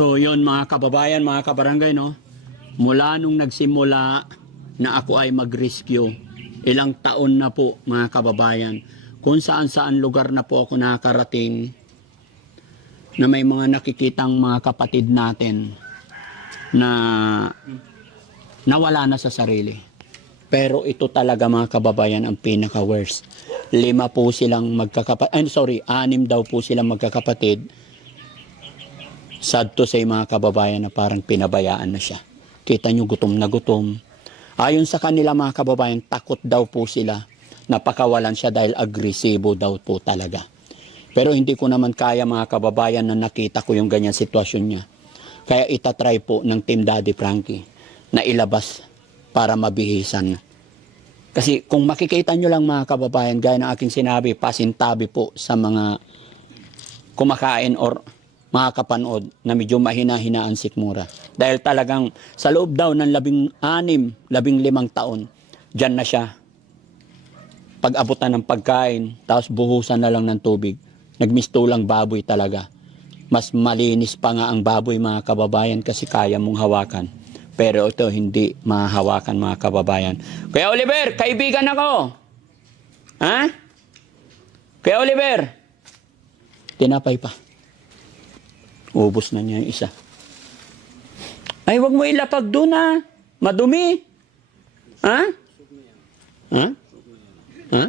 So yun mga kababayan, mga kabarangay, no? Mula nung nagsimula na ako ay mag-rescue, ilang taon na po mga kababayan, kung saan-saan lugar na po ako nakarating na may mga nakikitang mga kapatid natin na nawala na sa sarili. Pero ito talaga mga kababayan ang pinaka-worst. 5 po silang magkakapatid, 6 daw po silang magkakapatid. Sad to say mga kababayan na parang pinabayaan na siya. Kita nyo gutom na gutom. Ayon sa kanila mga kababayan, takot daw po sila. Napakawalan siya dahil agresibo daw po talaga. Pero hindi ko naman kaya mga kababayan na nakita ko yung ganyan sitwasyon niya. Kaya itatry po ng Team Daddy Frankie na ilabas para mabihisan. Kasi kung makikita nyo lang mga kababayan, gaya ng aking sinabi, pasintabi po sa mga kumakain or mga kapanood na medyo mahina-hinaan sikmura. Dahil talagang sa loob daw ng 16, 15 taon, dyan na siya. Pag-abutan ng pagkain, tapos buhusan na lang ng tubig. Nagmistulang baboy talaga. Mas malinis pa nga ang baboy mga kababayan kasi kaya mong hawakan. Pero ito hindi mahahawakan mga kababayan. Kuya Oliver, kaibigan ako. Ha? Kuya Oliver, tinapay pa. Ubos na niya yung isa. Ay, wag mo ilapag doon ha. Madumi. Ha? Ha? Ha?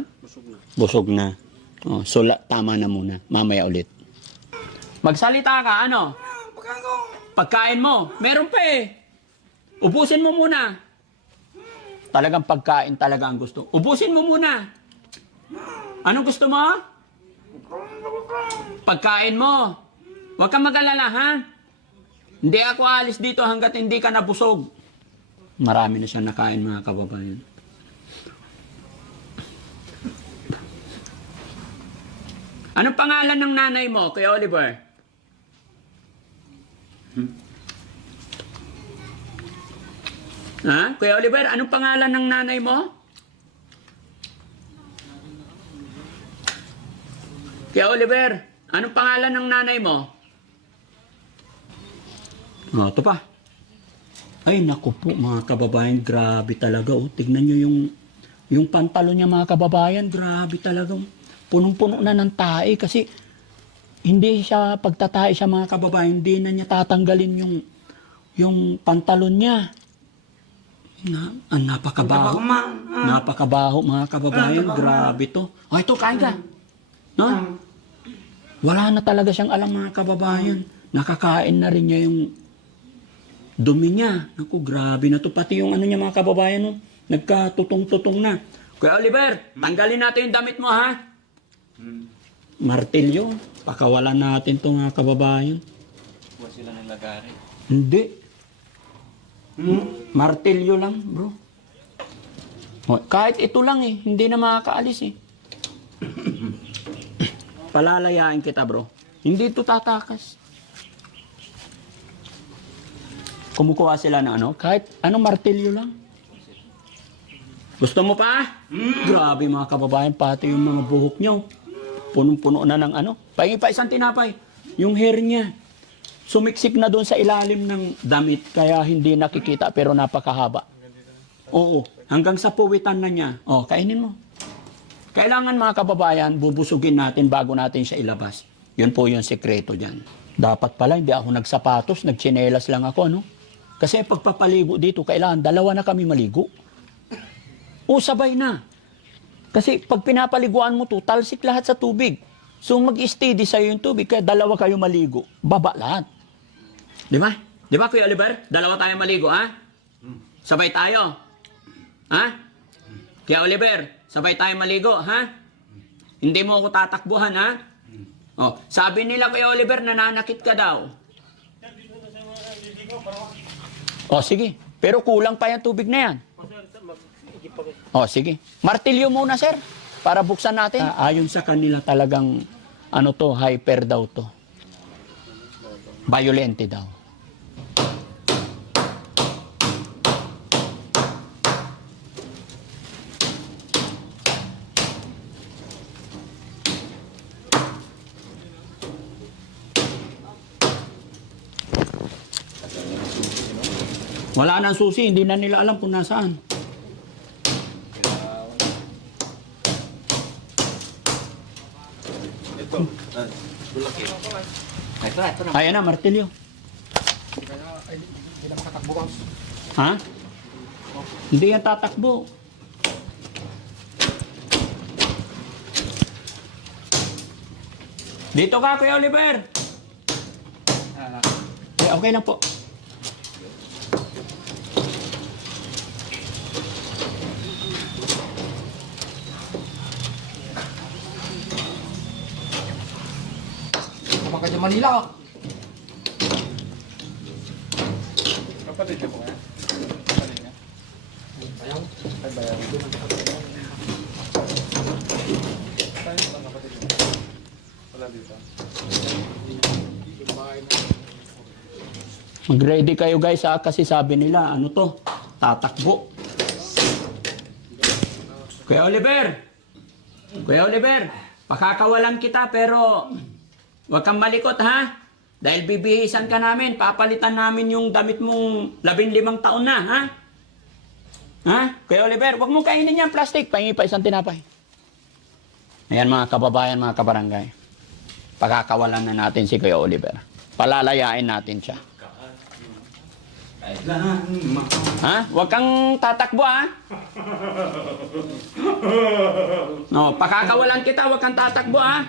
Busog na. Oh, so, tama na muna. Mamaya ulit. Magsalita ka, ano? Pagkain mo. Meron pa eh. Ubusin mo muna. Talagang pagkain talaga ang gusto. Ubusin mo muna. Anong gusto mo? Pagkain mo. Huwag kang mag-alala, ha? Hindi ako alis dito hanggat hindi ka nabusog. Marami na siya nakain, mga kababayan. Anong pangalan ng nanay mo, Kuya Oliver? Ha? Kuya Oliver, anong pangalan ng nanay mo? Kuya Oliver, anong pangalan ng nanay mo? Oh, ito pa. Ay, naku po, mga kababayan, grabe talaga. Oh. Tignan nyo yung pantalon niya, mga kababayan, grabe talaga. Punong-puno na ng tae kasi hindi siya, pagtatae siya, mga kababayan, hindi na niya tatanggalin yung pantalon niya. Napakabaho. Napakabaho, mga kababayan, grabe to. Oh, ito, kain ka. No? Wala na talaga siyang alam, mga kababayan. Nakakain na rin niya yung dumi niya. Naku, grabe na to. Pati yung ano niya, mga kababayan, no? Nagkatutong-tutong na. Kuya Oliver, tanggalin natin yung damit mo, ha? Martilyo. Pakawalan natin to, mga kababayan. Huwag sila ng lagari. Hindi. Martilyo lang, bro. Oh, kahit ito lang eh. Hindi na makakaalis eh. Palalayain kita, bro. Hindi ito tatakas. Kumukuha sila ng ano? Kahit anong martilyo lang. Gusto mo pa? Grabe mga kababayan, pati yung mga buhok nyo. Punong-puno na ng ano. Pahingi pa isang tinapay. Yung hair niya. Sumiksik na doon sa ilalim ng damit, kaya hindi nakikita pero napakahaba. Oo, hanggang sa puwitan na niya. Oh, kainin mo. Kailangan mga kababayan, bubusugin natin bago natin siya ilabas. Yun po yung sekreto dyan. Dapat pala, hindi ako nagsapatos, nagtsinelas lang ako, no? Kasi pagpapaligo dito, kailangan 2 na kami maligo. O, sabay na. Kasi pag pinapaliguan mo to, talsik lahat sa tubig. So mag-steady sa'yo yung tubig, kaya 2 kayo maligo. Baba lahat. Di ba? Di ba, Kuya Oliver? 2 tayo maligo, ha? Sabay tayo. Ha? Kuya Oliver, sabay tayo maligo, ha? Hindi mo ako tatakbuhan, ha? Oh, sabi nila, Kuya Oliver, nananakit ka daw. Oh, sige. Pero kulang pa yung tubig na yan. Oh, sige. Martilyo muna, sir. Para buksan natin. Ayon sa kanila talagang, ano to, hyper daw to. Violente daw. Wala nang susi, hindi na nila alam kung nasaan. Ito. Bulaki. Ito na. Ayan na, martilyo. Hindi na makatakbo, boss. Ha? Hindi yan tatakbo. Dito ka, Kuya Oliver. Okay lang po. Kapag ka dyan Manila, oh. Kapatid niya po kaya? Kapatid niya? Ayaw. Ay, bayaw. Saan yung mga kapatid niya? Wala dito. Mag-ready kayo guys ha, kasi sabi nila, ano to, tatakbo. Kuya Oliver! Kuya Oliver, pakakawalan kita pero huwag kang malikot ha. Dahil bibihisan ka namin, papalitan namin yung damit mong 15 taon na, ha? Ha? Kuya Oliver, huwag mong kainin yan, plastic. Pahingi pa isang tinapay. Ayan mga kababayan, mga kabarangay. Pakakawalan na natin si Kuya Oliver. Palalayain natin siya. Ha? Huwag kang tatakbo, ha? No, pakakawalan kita, huwag kang tatakbo, ha?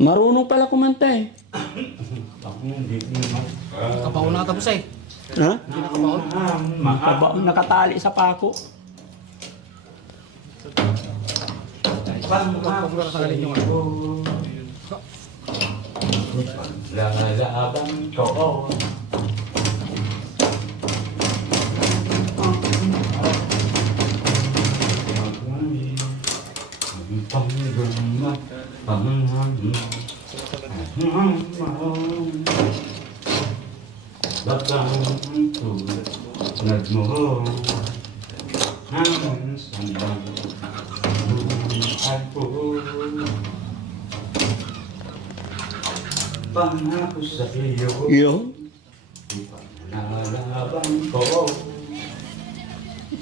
Marunong pala kumanta eh. Kabaon na tapos eh. Ha? Kabaon. Nakatali sa pako. Huwag mo sa galing yung ano. Lalaban ko. Bakang tulad mo ang sandang buhay ko. Pangako sa iyo, Yo. nalaban ko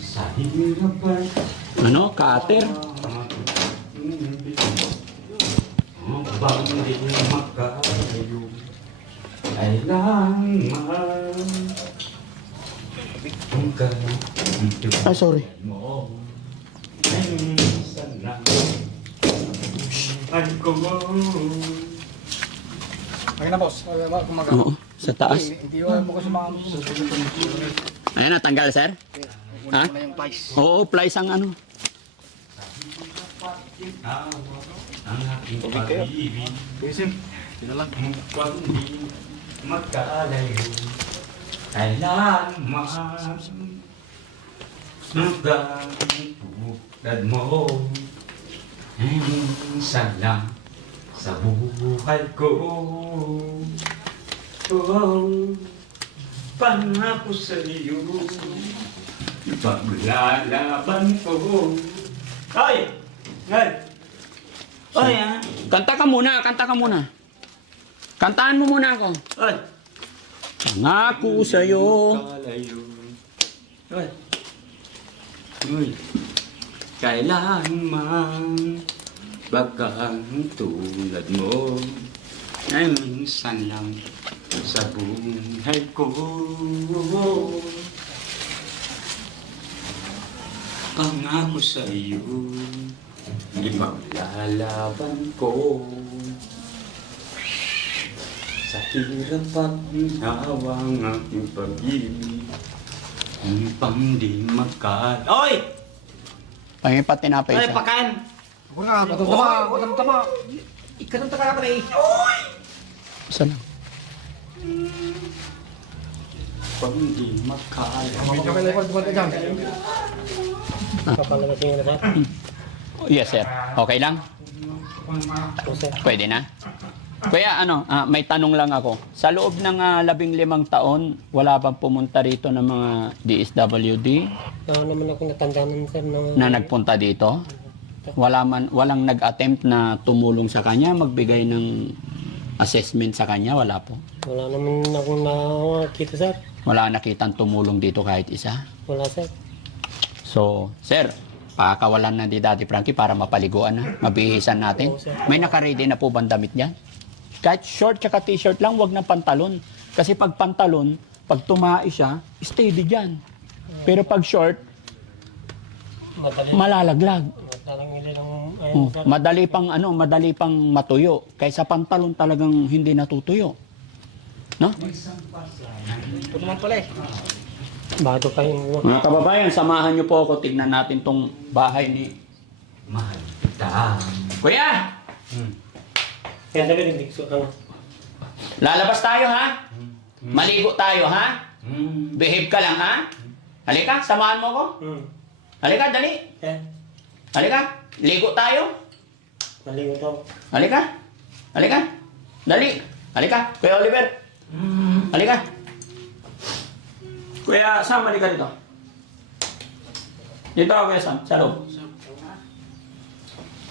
sa hirapan. Ano? Cutter? Bang di makalayo, kailangan kung ka Ah, sorry. mo. Minsan lang ay ko. Okay na, boss. Kumaga. Oo, sa taas. Hindi mo kasi mga... Ayan na, tanggal, sir. Ha? Wala yung plies. Oo, plies ang ano. Ang aking pag-ibig, Isim. Yun na lang. kung di magkalayo, kailanman tulad mo. Minsan lang sa buhay ko, pangako sa iyo, paglalaban ko. Ay! Ay! Ay, ah! Kanta ka muna, kanta ka muna. Kantahan mo muna ako. Ay! Pangako sa'yo. Kalayo. Ay! Uy! Kailanman bagang tulad mo ay minsan lang sa buhay ko. Pangako sa iyo, ipaglalaban ko. Sa hirap at hawang aking pag-ibig, upang di magka... Oy! Pahingi pa tinapay Ay, siya. pakain! Ako nga, matama. Ikatang taka ka pre. Isa lang. upang di magkaalam. Kami na ipag ka dyan. Papalabasin na, sir. Yes, sir. Okay lang? O, sir. Pwede na? Kuya, may tanong lang ako. Sa loob ng 15 taon, wala bang pumunta rito ng mga DSWD Wala naman ako natandaan, sir. na nagpunta dito? Walang nag-attempt na tumulong sa kanya, magbigay ng assessment sa kanya? Wala po. Wala naman akong nakakita, sir. Wala nakitang tumulong dito kahit isa? Wala, sir. So, sir, pakakawalan na ni Daddy Frankie para mapaliguan na, mabihisan natin. May nakaready na po bang damit niyan? Kahit short tsaka t-shirt lang, wag na pantalon. Kasi pag pantalon, pag tumai siya, steady dyan. Pero pag short, Madali. malalaglag. Madalang nila lang, ayun, Oh, sir. madali pang matuyo. Kaysa pantalon talagang hindi natutuyo. No? Ito naman pala eh. Bago pa yung... Mga kababayan, samahan niyo po ako. Tignan natin tong bahay ni... Mahal kita. Kuya! Yan na rin, bigso ka. Lalabas tayo, ha? Maligo tayo, ha? Behave ka lang, ha? Halika, samahan mo ko. Halika, dali. Sir, Halika, ligo tayo. maligot ako. Halika. Halika. Dali. Halika, Kuya Oliver. Halika. Kuya Sam, halika dito. Dito ako, Kuya Sam, sa loob.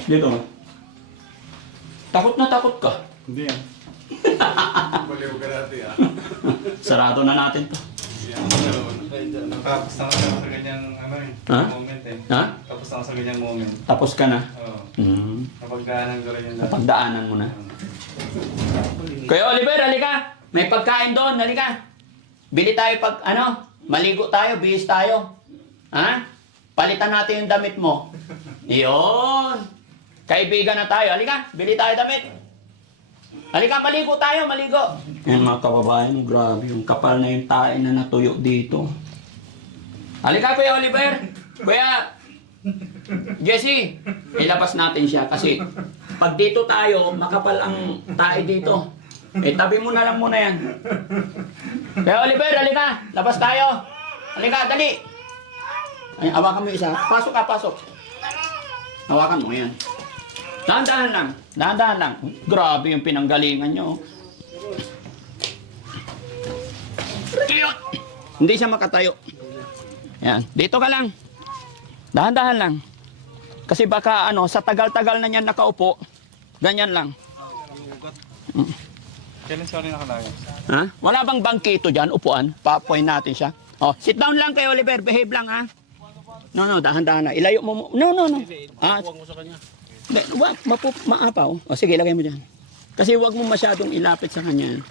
Dito. Takot na takot ka. Hindi yan. Baliw ka dati ah. Sarado na natin to. Yan. Tapos na ako sa ganyang Ha? moment eh. Ha? Tapos na ako sa ganyang moment. Tapos ka na. Oo. Hmm. Napagdaanan ko rin yung dati. Napagdaanan mo na. Kuya Oliver, halika. May pagkain doon, halika. Bili tayo maligo tayo, bihis tayo. Ha? Palitan natin yung damit mo. Iyon. Kaibigan na tayo. Halika, bili tayo damit. Halika, maligo tayo, maligo. Yan mga kababayan, grabe. Yung kapal na yung tae na natuyo dito. Halika, Kuya Oliver. Kuya Jesse, ilabas natin siya kasi pag dito tayo, makapal ang tae dito. Eh, tabi mo na lang muna yan. Kuya Oliver, halika. Labas tayo. Halika, dali. Ay, hawakan mo isa. Pasok ka, pasok. Hawakan mo yan. Dahan-dahan lang. Dahan-dahan lang. Grabe yung pinanggalingan nyo. Hindi siya makatayo. Yan. Dito ka lang. Dahan-dahan lang. Kasi baka sa tagal-tagal na niyan nakaupo, ganyan lang. Kailan siya rin nakalagay? Ha? Wala bang bangkito dyan, upuan? Pa-point natin siya. Oh, sit down lang kay Oliver, behave lang ha. No, dahan-dahan na. Ilayo mo. No. Ah, Huwag mo sa kanya. wag, maapaw. O sige, lagay mo dyan. Kasi wag mo masyadong ilapit sa kanya.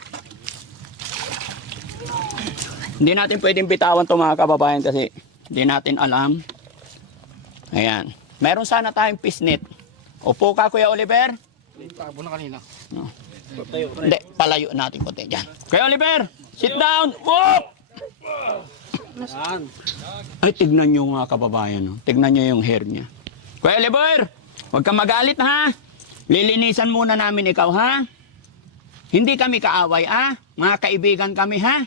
Hindi natin pwedeng bitawan to mga kababayan kasi hindi natin alam. Ayan. Meron sana tayong pisnet. Upo ka, Kuya Oliver. Tabo na kanina. No. Tayo. Hindi, palayo natin konti dyan. Kuya Oliver, sit down! Whoop! Ay, tignan nyo mga kababayan. No? Tignan nyo yung hair niya. Kuya Oliver, huwag kang magalit ha. Lilinisan muna namin ikaw ha. Hindi kami kaaway ha. Mga kaibigan kami ha.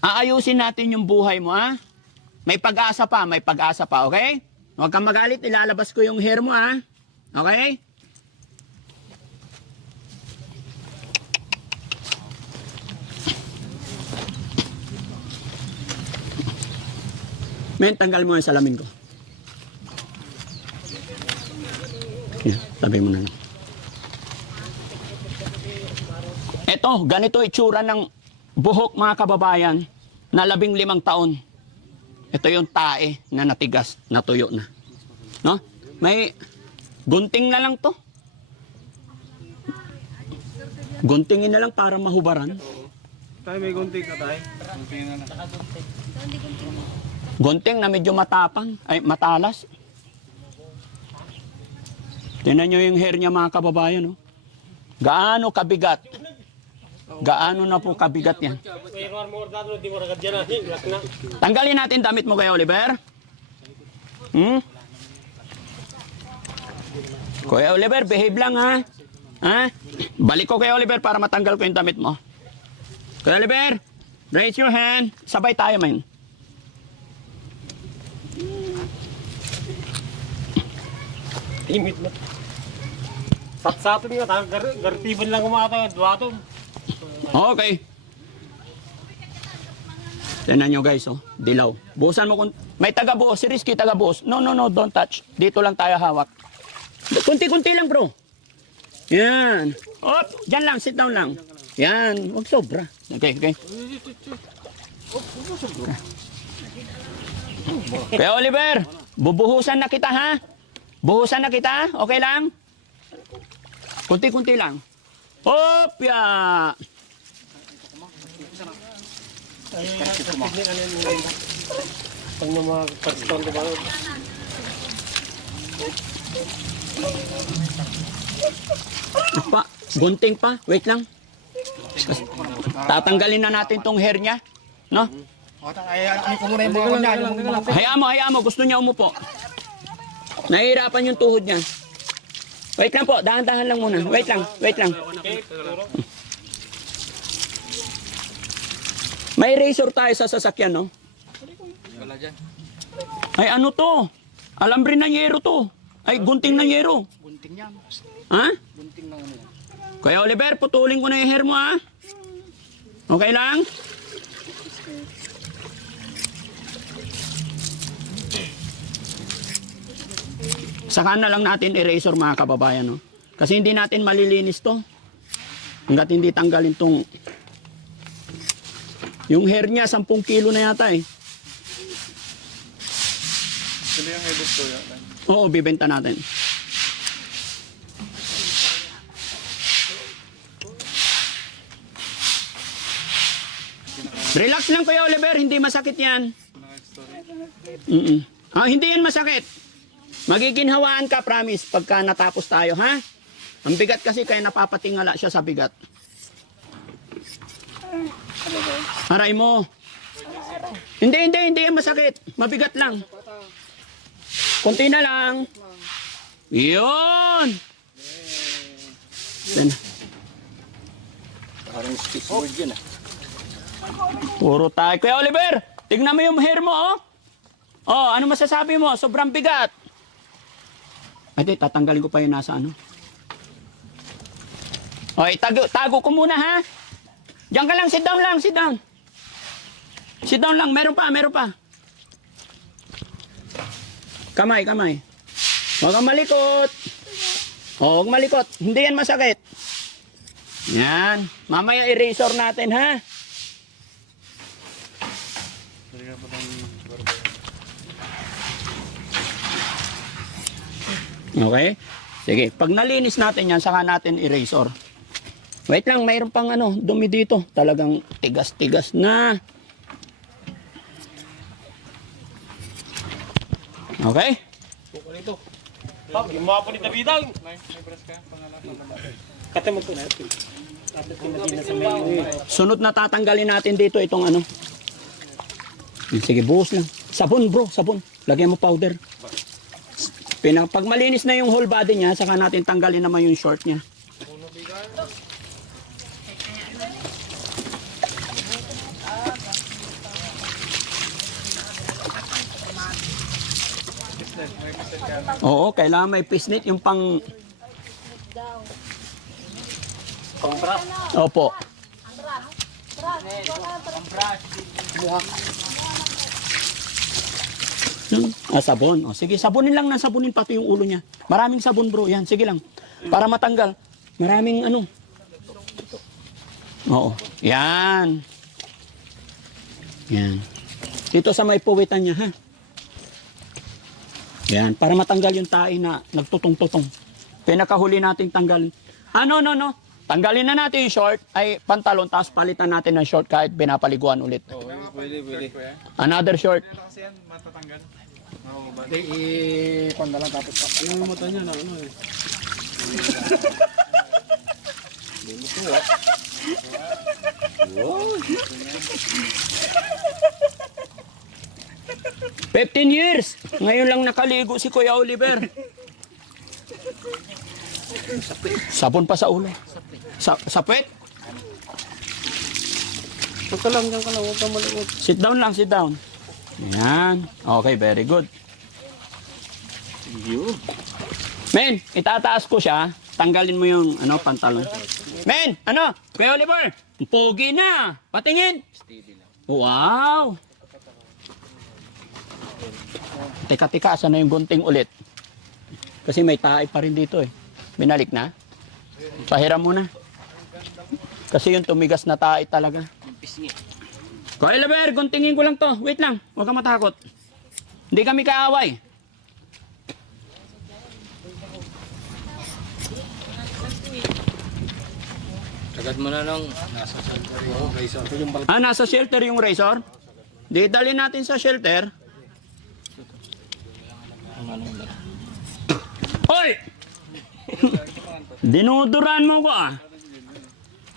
Aayusin natin yung buhay mo ha. May pag-asa pa, okay? Huwag kang magalit, ilalabas ko yung hair mo ha. Okay? Men, tanggal mo yung salamin ko. Yan, tabi mo na lang. Eto, ganito itsura ng buhok mga kababayan na 15 taon. Ito yung tae na natigas, natuyo na. No? May gunting na lang to. Guntingin na lang para mahubaran. Tayo may gunting ka tayo. Gunting na na. Gunting na medyo matapang, ay matalas. Tingnan nyo yung hair niya mga kababayan. No? Gaano kabigat? Gaano na po kabigat yan? Tanggalin natin damit mo kay Oliver. Kuya Oliver, behave lang ha. Ha? Balik ko kay Oliver para matanggal ko yung damit mo. Kuya Oliver, Raise your hand. Sabay tayo, man. Limit na. Satsatong nga, gartiban lang kumata, duwatong. Okay. Tignan nyo guys, oh. Dilaw. Buhusan mo kung... May taga-buhos. Si Rizky taga-buhos. No, don't touch. Dito lang tayo hawak. Kunti-kunti lang, bro. Yan. Op, dyan lang. Sit down lang. Yan. Huwag sobra. Okay. Kaya Oliver, bubuhusan na kita, ha? Buhusan na kita. Okay lang? Kunti-kunti lang. Op, ya. Pag mga pag-stone ko ba? Pa, gunting pa. Wait lang. Tatanggalin na natin tong hair niya. No? Ano ko muna yung mga kanya. Hayaan mo. Gusto niya umupo. Nahihirapan yung tuhod niya. Wait lang po. Dahan-dahan lang muna. Wait lang. May razor tayo sa sasakyan, no? Wala dyan. Ay, ano to? Alambre ng yero to. Ay, gunting ng yero. Gunting yan. Ha? Gunting na ano yan. Kaya Oliver, putulin ko na yung hair mo, ha? Okay lang? Saka na lang natin erasure, mga kababayan, no? Kasi hindi natin malilinis to. Hanggat hindi tanggalin tong... Yung hair niya, 10 kilo na yata, eh. Sila yung edit ko yan. Oo, bibenta natin. Relax lang, Kuya Oliver. Hindi masakit yan. Hindi yan masakit. Magiginhawaan ka, promise, pagka natapos tayo, ha? Ang bigat kasi kaya napapatingala siya sa bigat. Aray mo. Hindi yan masakit. Mabigat lang. Kunti na lang. Yun! Yan. Parang skateboard yun ah. Puro tayo. Kuya Oliver, tignan mo yung hair mo, oh. Oh, ano masasabi mo? Sobrang bigat. Ate, tatanggalin ko pa yung nasa ano. Okay, tago ko muna, ha? Diyan ka lang, sit down lang, sit down. Sit down lang, meron pa. Kamay. Huwag kang malikot. Oh, huwag malikot. Hindi yan masakit. Yan. Mamaya erasure natin, ha? Okay? Sige, pag nalinis natin yan, saka natin erasure. Wait lang, mayroon pang ano, dumi dito. Talagang tigas-tigas na. Okay? Buko nito. Yung mga po ni Davidang. May press ka? Pangalan. Kate mo ito natin. Dapat pinagin na sa may... Sunod na tatanggalin natin dito itong ano. Sige, buhos lang. Sabon, bro, sabon. Lagyan mo powder. Pag malinis na yung whole body niya, saka natin tanggalin naman yung short niya. Oo, kailangan may pisnit yung pang... Pang-brush. Opo. Sabon. O, sige, sabunin lang ng sabunin pati yung ulo niya. Maraming sabon, bro. Yan, sige lang. Para matanggal. Maraming ano. Oo. Yan. Yan. Dito sa may puwitan niya, ha? Yan. Para matanggal yung tae na nagtutong-tutong. Pinakahuli natin tanggalin. No. Tanggalin na natin yung short, ay pantalon, tapos palitan natin ng short kahit pinapaliguan ulit. Oo, pwede. Another short. Pero kasi yan, matatanggal. Hindi, i-panda lang tapos. Yung mata niya na ano eh. Wow. 15 years! Ngayon lang nakaligo si Kuya Oliver. Sabon pa sa ulo. Sapwet? Huwag ka lang, dyan ka lang. Huwag kang malikot. Sit down lang, sit down. Ayan. Okay, very good. Men, itataas ko siya. Tanggalin mo yung pantalon. Men, Kuya Oliver, pogi na. Patingin. Wow. Teka, asan na yung gunting ulit? Kasi may tae pa rin dito eh. Binalik na? Pahiram muna. Kasi yung tumigas na tae talaga. Kuya Oliver, guntingin ko lang to. Wait lang, huwag kang matakot. Hindi kami kaaway. Sagad mo na ng Nasa shelter yung razor? Di, dali natin sa shelter. Hoy! Dinuduran mo ko ah.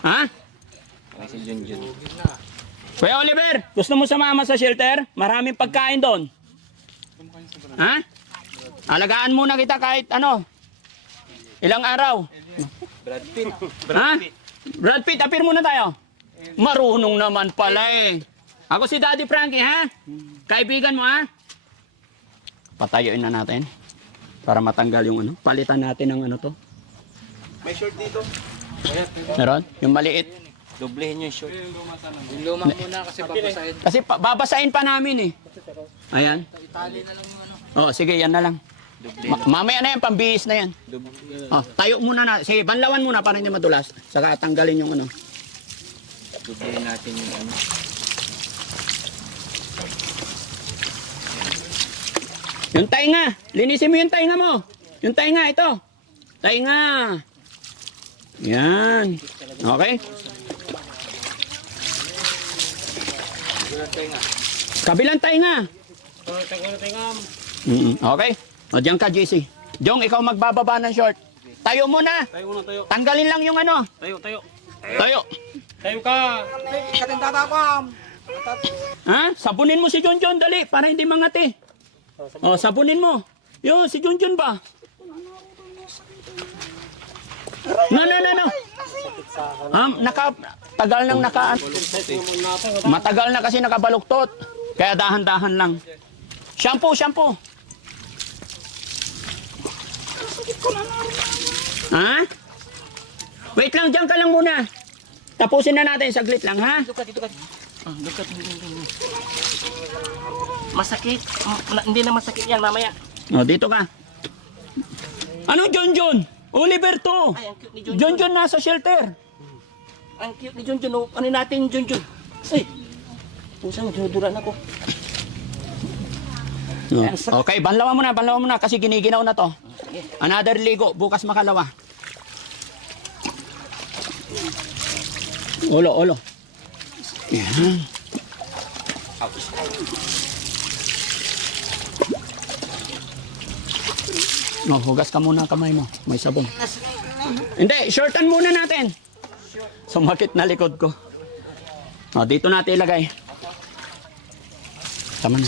Ha? si Junjun. Kuya Oliver, gusto mo sumama sa shelter? Maraming pagkain doon. Ha? Alagaan muna kita kahit ilang araw. Brad Pitt. Ha? Brad Pitt, appear muna tayo. Marunong naman pala eh. Ako si Daddy Frankie, ha? Kaibigan mo, ha? Patayuin na natin. Para matanggal yung palitan natin ng to. May short dito. Meron? Yung maliit. Doblehin yung short. Yung luma muna kasi babasahin. Kasi babasahin pa namin eh. Ayan. Itali na lang yung Oh, sige, yan na lang. Mamaya na yan, pambihis na yan. Oh, tayo muna na. Sige, banlawan muna para hindi madulas. Saka tanggalin yung Doblehin natin yung Yung tainga. Linisin mo yung tainga mo. Yung tainga, ito. Tainga. Yan. Okay? Kabilang tainga. Okay? O, diyan ka, JC. Jong, ikaw magbababa ng short. Tayo muna. Tayo. Tanggalin lang yung Tayo. Tayo. Tayo ka. Kating tatapam. Ha? Sabunin mo si Junjun, dali, para hindi mangati. O, sabunin mo. Yo, si Junjun ba? No. Tagal nang matagal na kasi nakabaluktot. Kaya dahan-dahan lang. Shampoo. Ha? Wait lang, dyan ka lang muna. Tapusin na natin, saglit lang, ha? Dito ka. Masakit. Hindi na masakit yan mamaya. O, dito ka. Ano, Junjun? Oliver to. Ay, ang cute ni Junjun. Junjun nasa shelter. Ang cute ni Junjun. Oh. Ano natin Junjun? Ay. Pusang duduran ako. Okay, banlawan mo na kasi giniginaw na to. Another ligo, bukas makalawa. Ulo. Yan. No, hugas ka muna ang kamay mo. May sabon. Hindi, shortan muna natin. Sumakit na likod ko. O, dito natin ilagay. Tama na.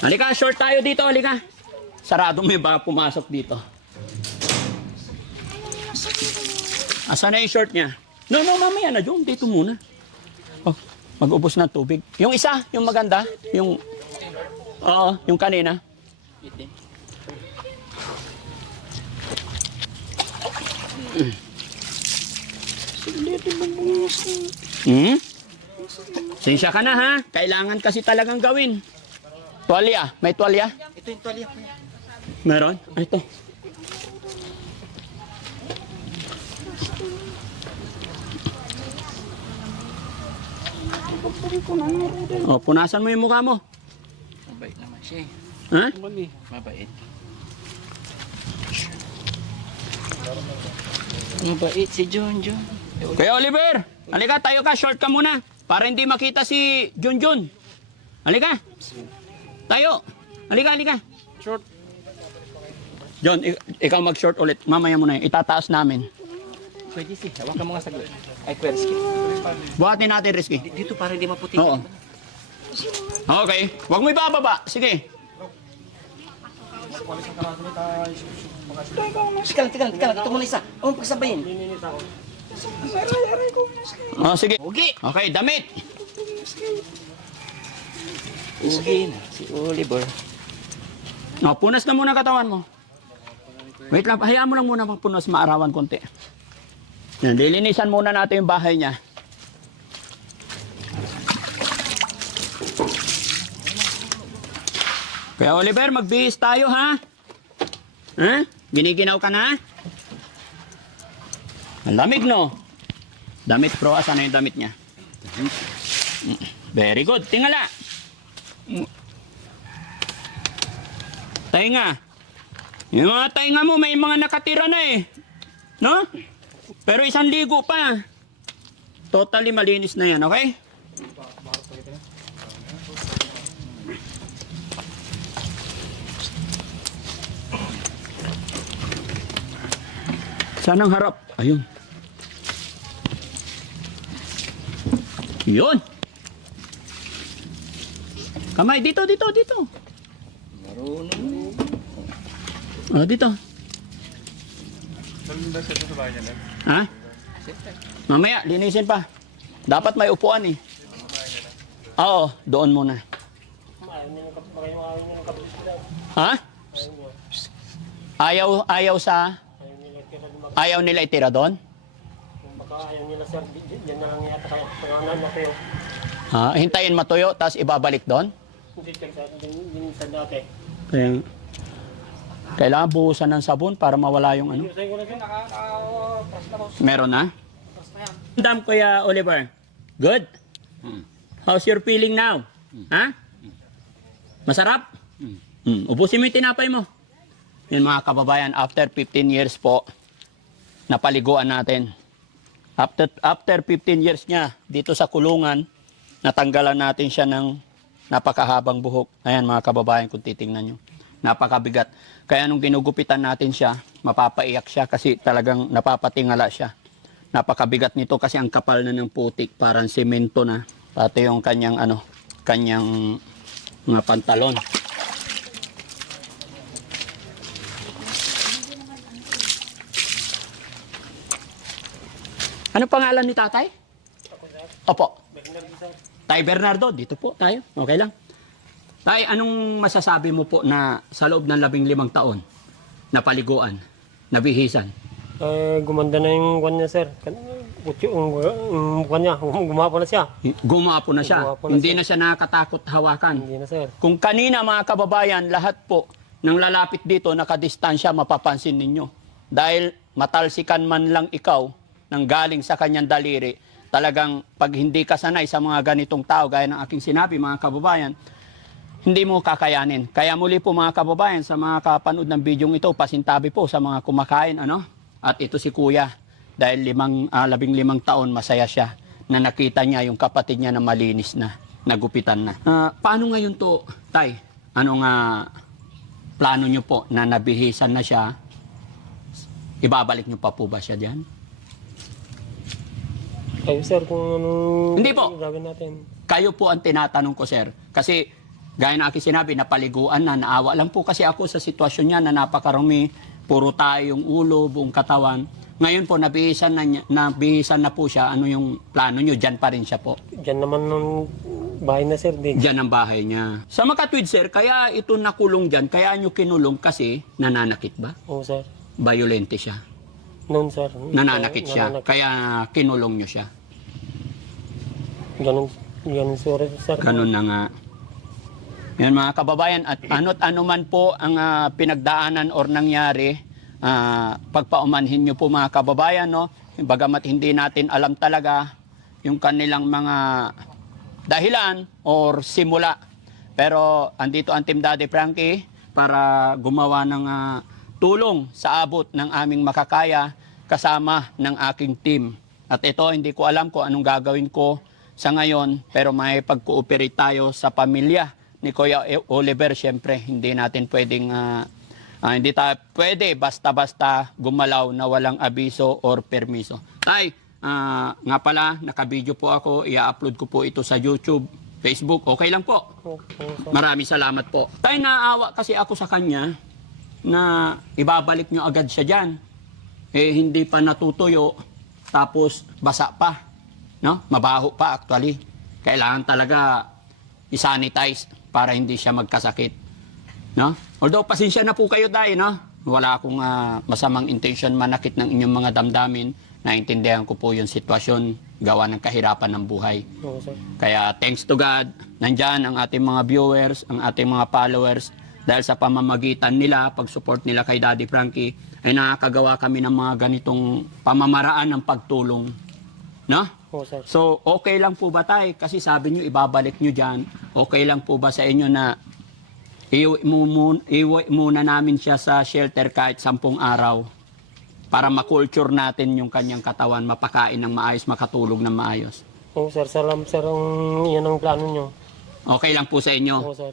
Halika, short tayo dito, halika. Sarado may baka pumasok dito. Asan na yung short niya? No, mamaya na dyan. Dito muna. Oh, mag-ubos ng tubig. Yung isa, yung maganda, yung kanina. Sinsya ka na ha. Kailangan kasi talagang gawin. Tuwalya. May tuwalya? Ito yung tuwalya. Meron? Ito. O, punasan mo yung mukha mo. Mabait naman siya. Ha? Mabait. Mabait si Junjun. Kuya Oliver, halika, tayo ka, short ka muna. Para hindi makita si Junjun. Halika. Tayo. Halika. Short. John, ikaw mag-short ulit. Mamaya mo na yun. Itataas namin. Pwede si. Hawak ka mga saglit. Ay, Kwerski. Buhatin natin, Risky. Dito para hindi maputi. Oo. Okay. Huwag mo ibababa. Sige. Teka lang. Ito muna isa. Pagsabayin. Oh, sige. Okay. Okay, damit. Ugi na, si Oliver. No, punas na muna katawan mo. Wait lang, hayaan mo lang muna magpunas, maarawan konti. Yan, lilinisan muna natin yung bahay niya. Kaya Oliver, magbihis tayo ha? Ha? Giniginaw ka na? Ang lamig no? Damit pro, asan na yung damit niya? Very good, tingala. Tainga. Yung mga tainga mo, may mga nakatira na eh. No? Pero isang ligo pa. Totally malinis na yan, okay? Saan ang harap? Ayun. Yun. Kamay, dito. Marunong. Oh, dito. Saan ba siya sa bahay niya? Ha? Mamaya, linisin pa. Dapat may upuan eh. Oo, doon muna. Ha? Ayaw nila itira doon? Baka ayaw nila sir, yan na lang yata kaya pangalan na kayo. Ha? Hintayin matuyo, tapos ibabalik doon? Hindi sir, din sa dati. Kaya, kailangan buhusan ng sabon para mawala yung ano. Sa'yo ko na sir, Meron na? Dam, Kuya Oliver. Good? How's your feeling now? Ha? Masarap? Ubusin mo yung tinapay mo. Yun mga kababayan, after 15 years po, napaliguan natin. After 15 years niya, dito sa kulungan, natanggalan natin siya ng napakahabang buhok. Ayan mga kababayan, kung titingnan nyo. Napakabigat. Kaya nung ginugupitan natin siya, mapapaiyak siya kasi talagang napapatingala siya. Napakabigat nito kasi ang kapal na ng putik, parang semento na. Pati yung kanyang mga pantalon. Ano pangalan ni tatay? Opo. Tay Bernardo, dito po tayo. Okay lang. Tay, anong masasabi mo po na sa loob ng 15 taon na paliguan, nabihisan? gumanda na yung kwan niya sir. Yung kwan niya, gumapo na siya. Gumapo na siya. Gumapo na Hindi siya. na siya nakatakot hawakan. Hindi na sir. Kung kanina mga kababayan, lahat po ng lalapit dito nakadistansya, mapapansin ninyo. Dahil matalsikan man lang ikaw nang galing sa kanyang daliri, talagang pag hindi ka sanay sa mga ganitong tao, gaya ng aking sinabi mga kababayan, hindi mo kakayanin. Kaya muli po mga kababayan, sa mga kapanood ng bidyong ito, pasintabi po sa mga kumakain, ano? At ito si Kuya, dahil 15 taon, masaya siya na nakita niya yung kapatid niya na malinis na, nagupitan na. Paano ngayon to, Tay? Anong plano niyo po na nabihisan na siya? Ibabalik niyo pa po ba siya diyan? Kayo sir, kung anong Hindi po. gawin natin. Kayo po ang tinatanong ko, sir. Kasi, gaya na aking sinabi, napaliguan na, naawa lang po kasi ako sa sitwasyon niya na napakarami, puro tayo yung ulo, buong katawan. Ngayon po, nabihisan na po siya. Ano yung plano niyo? Diyan pa rin siya po. Diyan naman ng bahay na sir. Di. Diyan ang bahay niya. Sa makatwid, sir, kaya ito nakulong diyan, kaya nyo kinulong kasi nananakit ba? Oo sir. Violente siya. Noon sir. Nananakit siya. Nananakit. Kaya kinulong nyo siya. Ganun sir. Ganun na nga. Yan mga kababayan, at ano't ano man po ang pinagdaanan or nangyari, pagpaumanhin nyo po mga kababayan, no? Bagamat hindi natin alam talaga yung kanilang mga dahilan or simula. Pero andito ang Team Daddy Frankie para gumawa ng tulong sa abot ng aming makakaya kasama ng aking team. At ito, hindi ko alam kung anong gagawin ko sa ngayon, pero may pag-cooperate tayo sa pamilya ni Kuya Oliver. Siyempre, hindi natin pwedeng, hindi tayo pwede basta-basta gumalaw na walang abiso or permiso. Tay, nga pala, nakabideo po ako, i-upload ko po ito sa YouTube, Facebook, okay lang po. Oo sir. Maraming salamat po. Tay, naawa kasi ako sa kanya na ibabalik nyo agad siya dyan. Eh, hindi pa natutuyo, tapos basa pa. No? Mabaho pa actually. Kailangan talaga i-sanitize para hindi siya magkasakit. No? Although pasensya na po kayo tayo, no? Wala akong masamang intention manakit ng inyong mga damdamin. Naintindihan ko po yung sitwasyon gawa ng kahirapan ng buhay. Oo, sir. Kaya thanks to God, nandyan ang ating mga viewers, ang ating mga followers. Dahil sa pamamagitan nila, pag-support nila kay Daddy Frankie, ay nakakagawa kami ng mga ganitong pamamaraan ng pagtulong. No? Oo, sir. So, okay lang po ba tayo? Kasi sabi nyo, ibabalik nyo dyan. Okay lang po ba sa inyo na iuwi muna namin siya sa shelter kahit 10 araw para makulture natin yung kanyang katawan, mapakain ng maayos, makatulog ng maayos. Oo, sir. Salamat, sir. Yan ang plano nyo. Okay lang po sa inyo? Oo, sir.